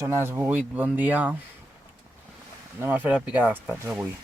Són les 8, bon dia. Anem a fer la pica d'estats avui.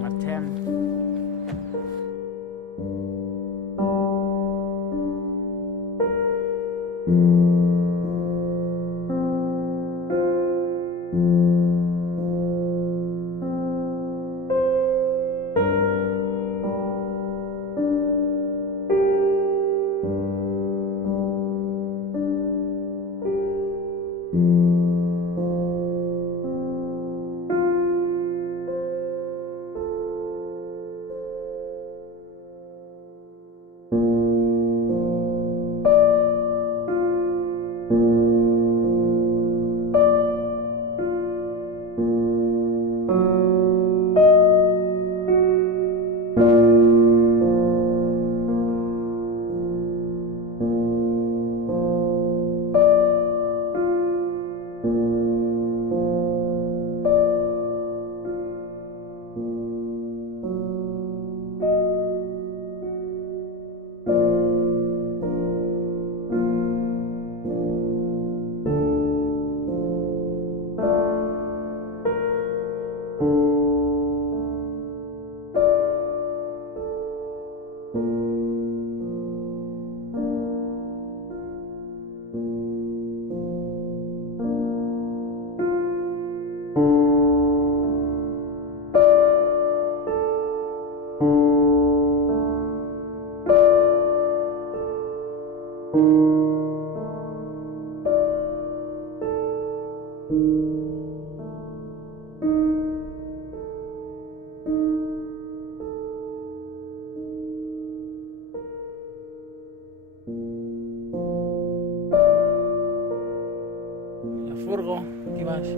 Marxem. La furgo, aquí baix.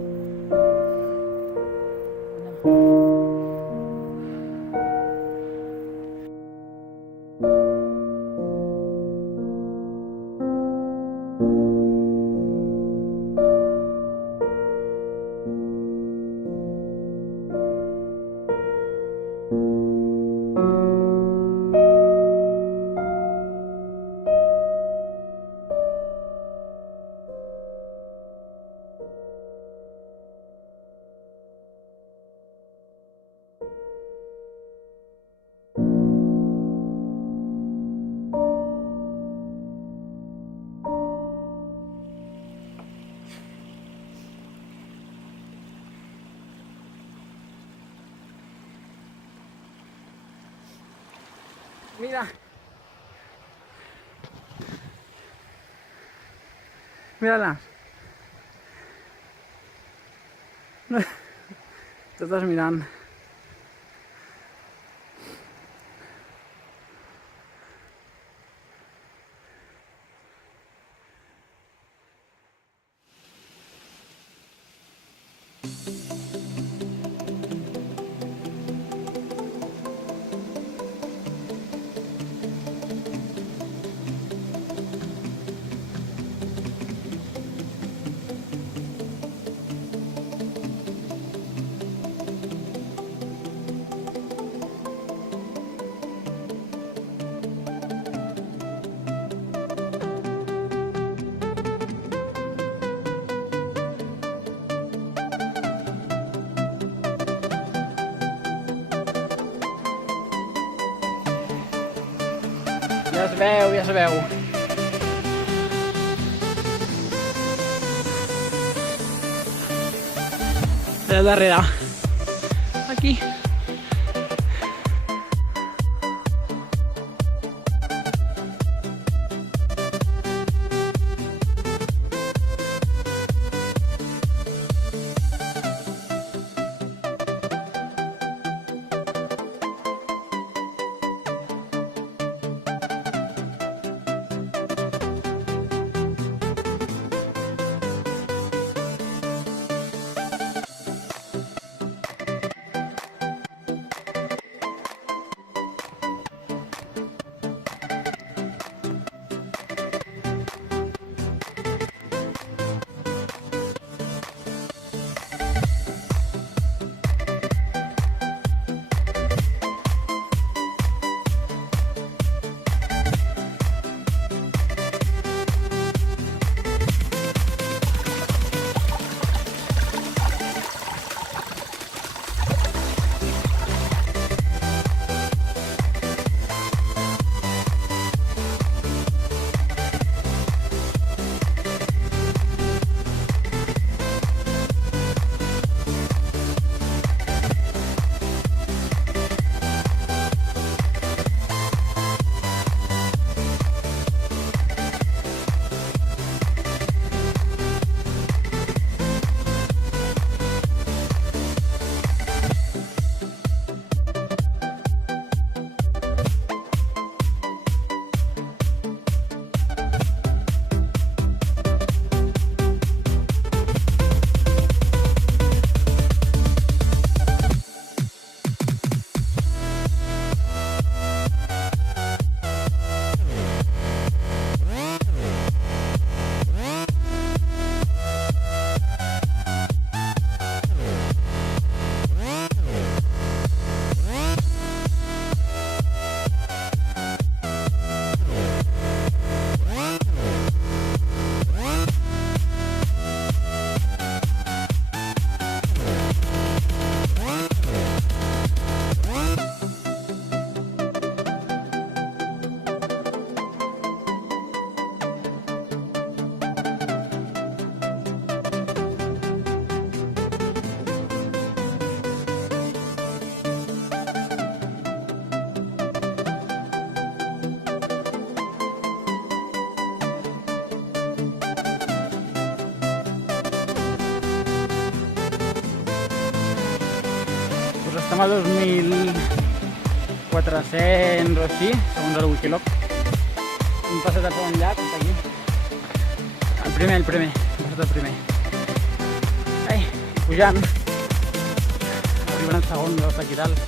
Mira. Mírala. Totes mirant. Ja es veu, ja es veu. Allà darrere. Aquí. a 2.400 o així, segons el Wikiloc. Hem passat el segon llac, està aquí. El primer, hem passat el primer. Ai, pujant. Arribant el segon, veus aquí dalt.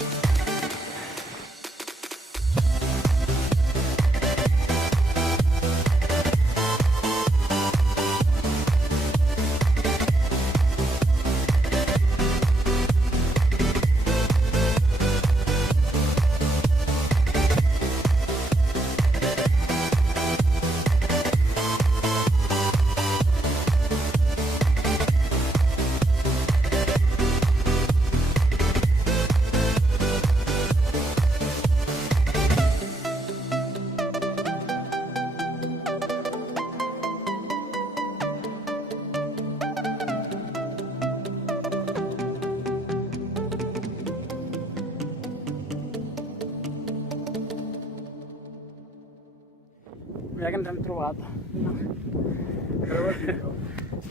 Mira que ens hem trobat.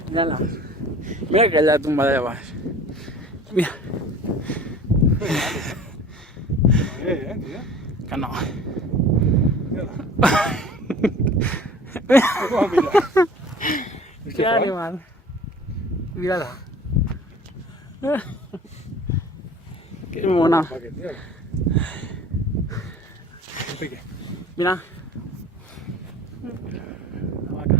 Mira-la. Mira aquella tomba de baix. Mira. Que no. Qué animal. Mírala. Qué mona. Mira. La vaca.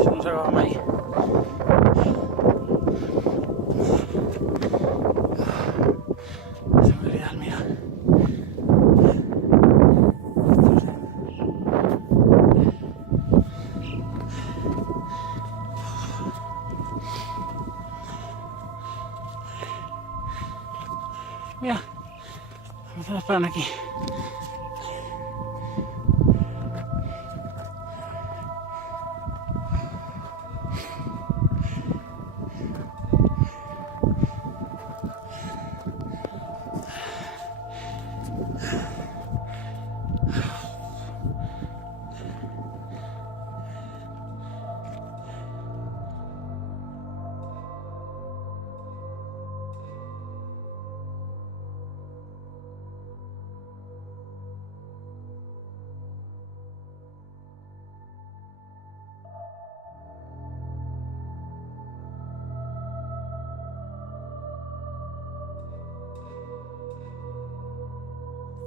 Això no s'acaba mai. És real, mira. Mira, me están esperando aquí.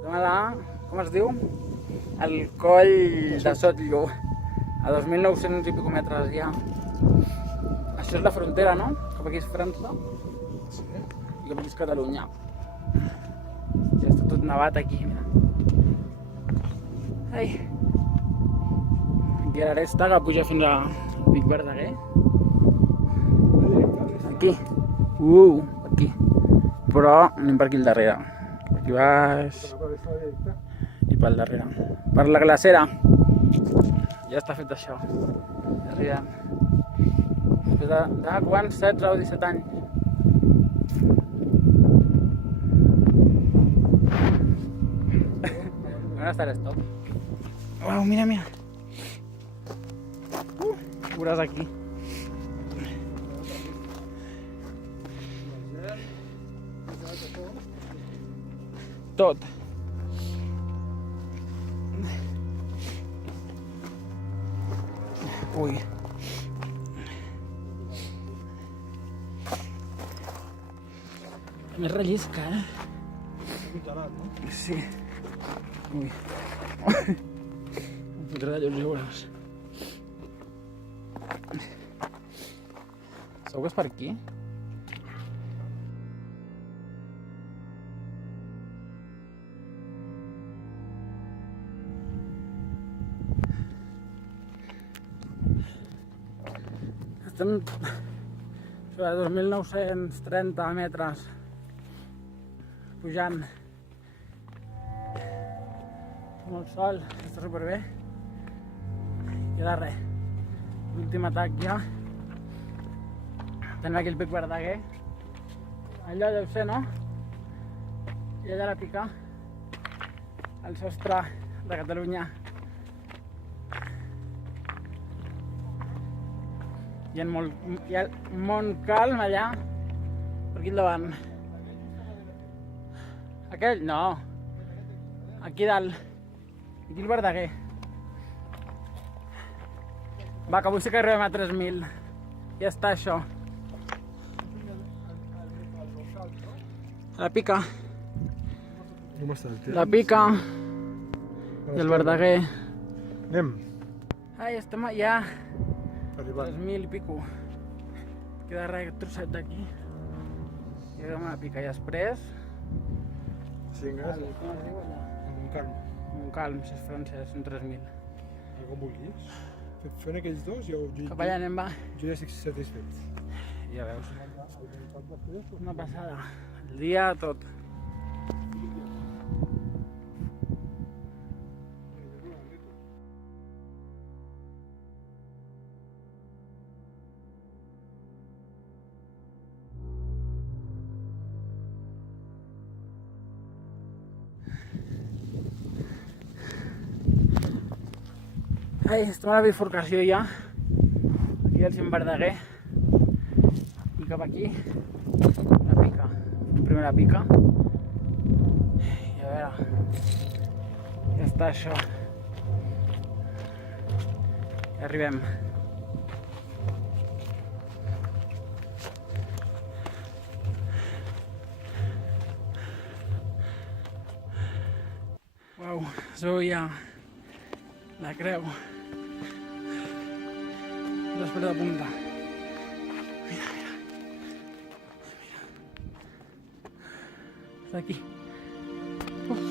Estem allà, com es diu? El coll de Sotlló, a 2.900 i pico metres ja. Això és la frontera, no? Cap aquí és França i cap aquí és Catalunya. Ja està tot nevat aquí, mira. Ai. Aquí a l'aresta que puja fins a Pic Verdaguer. Aquí. Aquí. Però anem per aquí al darrere. Aquí baix i pel darrere. Per la glacera. Ja està fet això. Arribant. Després de quants? 16 o 17 anys. On està l'estop? Uau, mira, mira. Veuràs aquí. Tot. Ui. Més rellisca, eh? gelat, no? Sí. Ui. Em fotré de llurs euros. Segur que és per aquí? Estem sobre 2.930 metres pujant amb el sol, està superbé. I ara res, l'últim atac ja. Tenim aquí el Pic Verdaguer. Allò deu ser, no? I allà la pica, el sostre de Catalunya. Hi ha molt calm allà, per aquí endavant. Aquell? No. Aquí dalt. Aquí el Verdaguer. Va, que avui sí que arribem a 3.000. Ja està això. La pica. Com està el temps? La pica. I el Verdaguer. Anem. Ai, estem ja. Arribant. 3.000 i pico. Queda res, aquest trosset d'aquí. I arribem a la pica. I després... Cingues. Com es diu allà? Un calm. Un calm, si és francès, són 3.000. Com vulguis. Fent aquells dos, jo Cap allà anem, va. ja estic satisfet. Ja veus. Una passada. El dia, tot. Ai, estem a la bifurcació ja. Aquí al cim Verdaguer. I cap aquí, la pica. Primer la pica. I a veure... Ja està això. Ja arribem. Uau, es veu ja la creu. Després de punta. Mira, mira. Mira. Està aquí. Uf.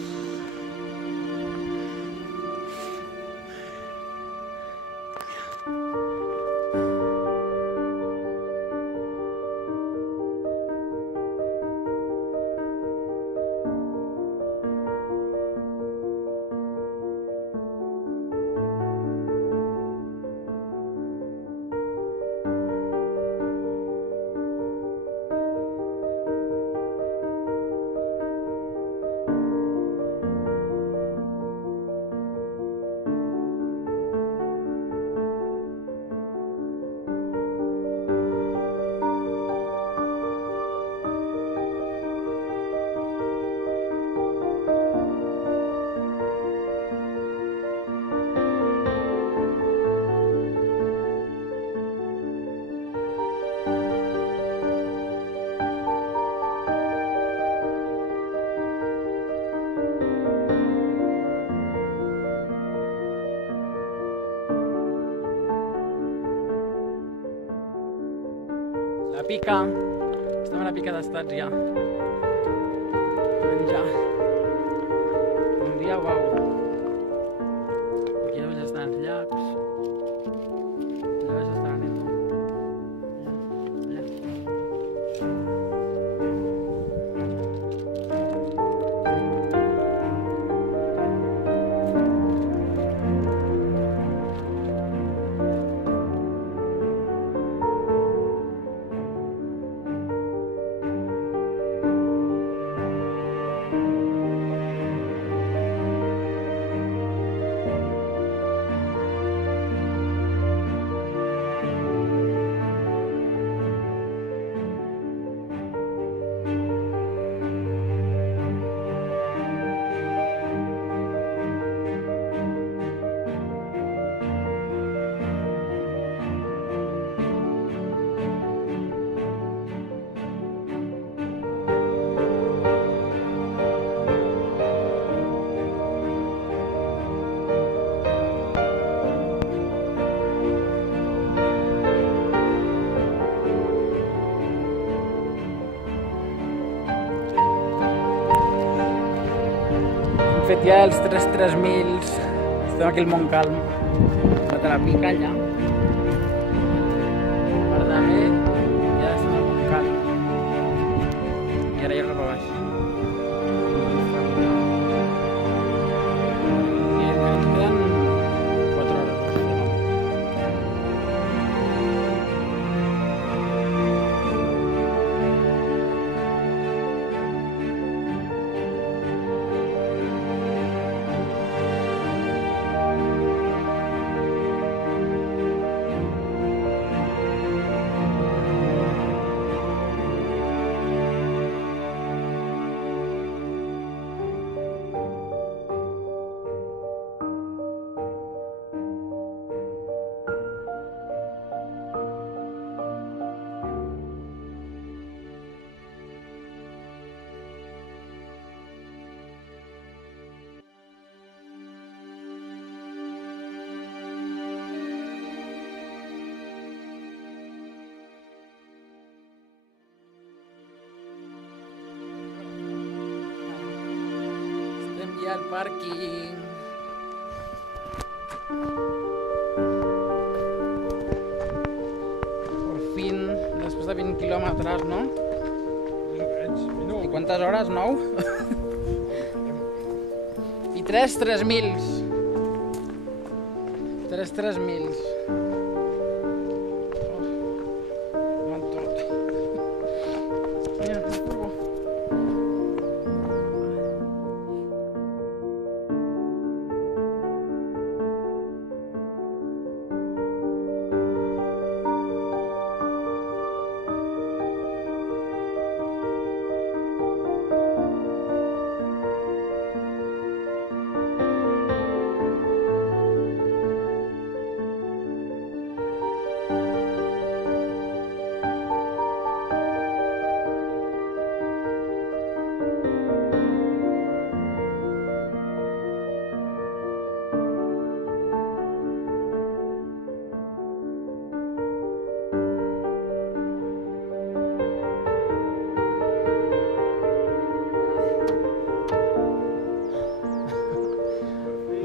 La pica. Estem a la pica d'estats ja. Menjar. Un dia, uau. Aquí ja veig estan els llacs. Ja veig estar la Neto. Allà. fet ja els 3.000. Estem aquí al Montcalm. De la Picanya. Per darrer ja estem al Montcalm. I ara ja cap a baix. I ens queden 4 hores. Estem ja al pàrquing. Per fin, després de 20 quilòmetres, no? Més o menys. I quantes hores? 9? I 3.000. 3.000. Van tot. Mira, el furgó.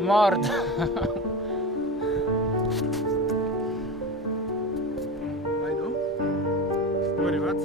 Mort. Ai, no? Hem arribat.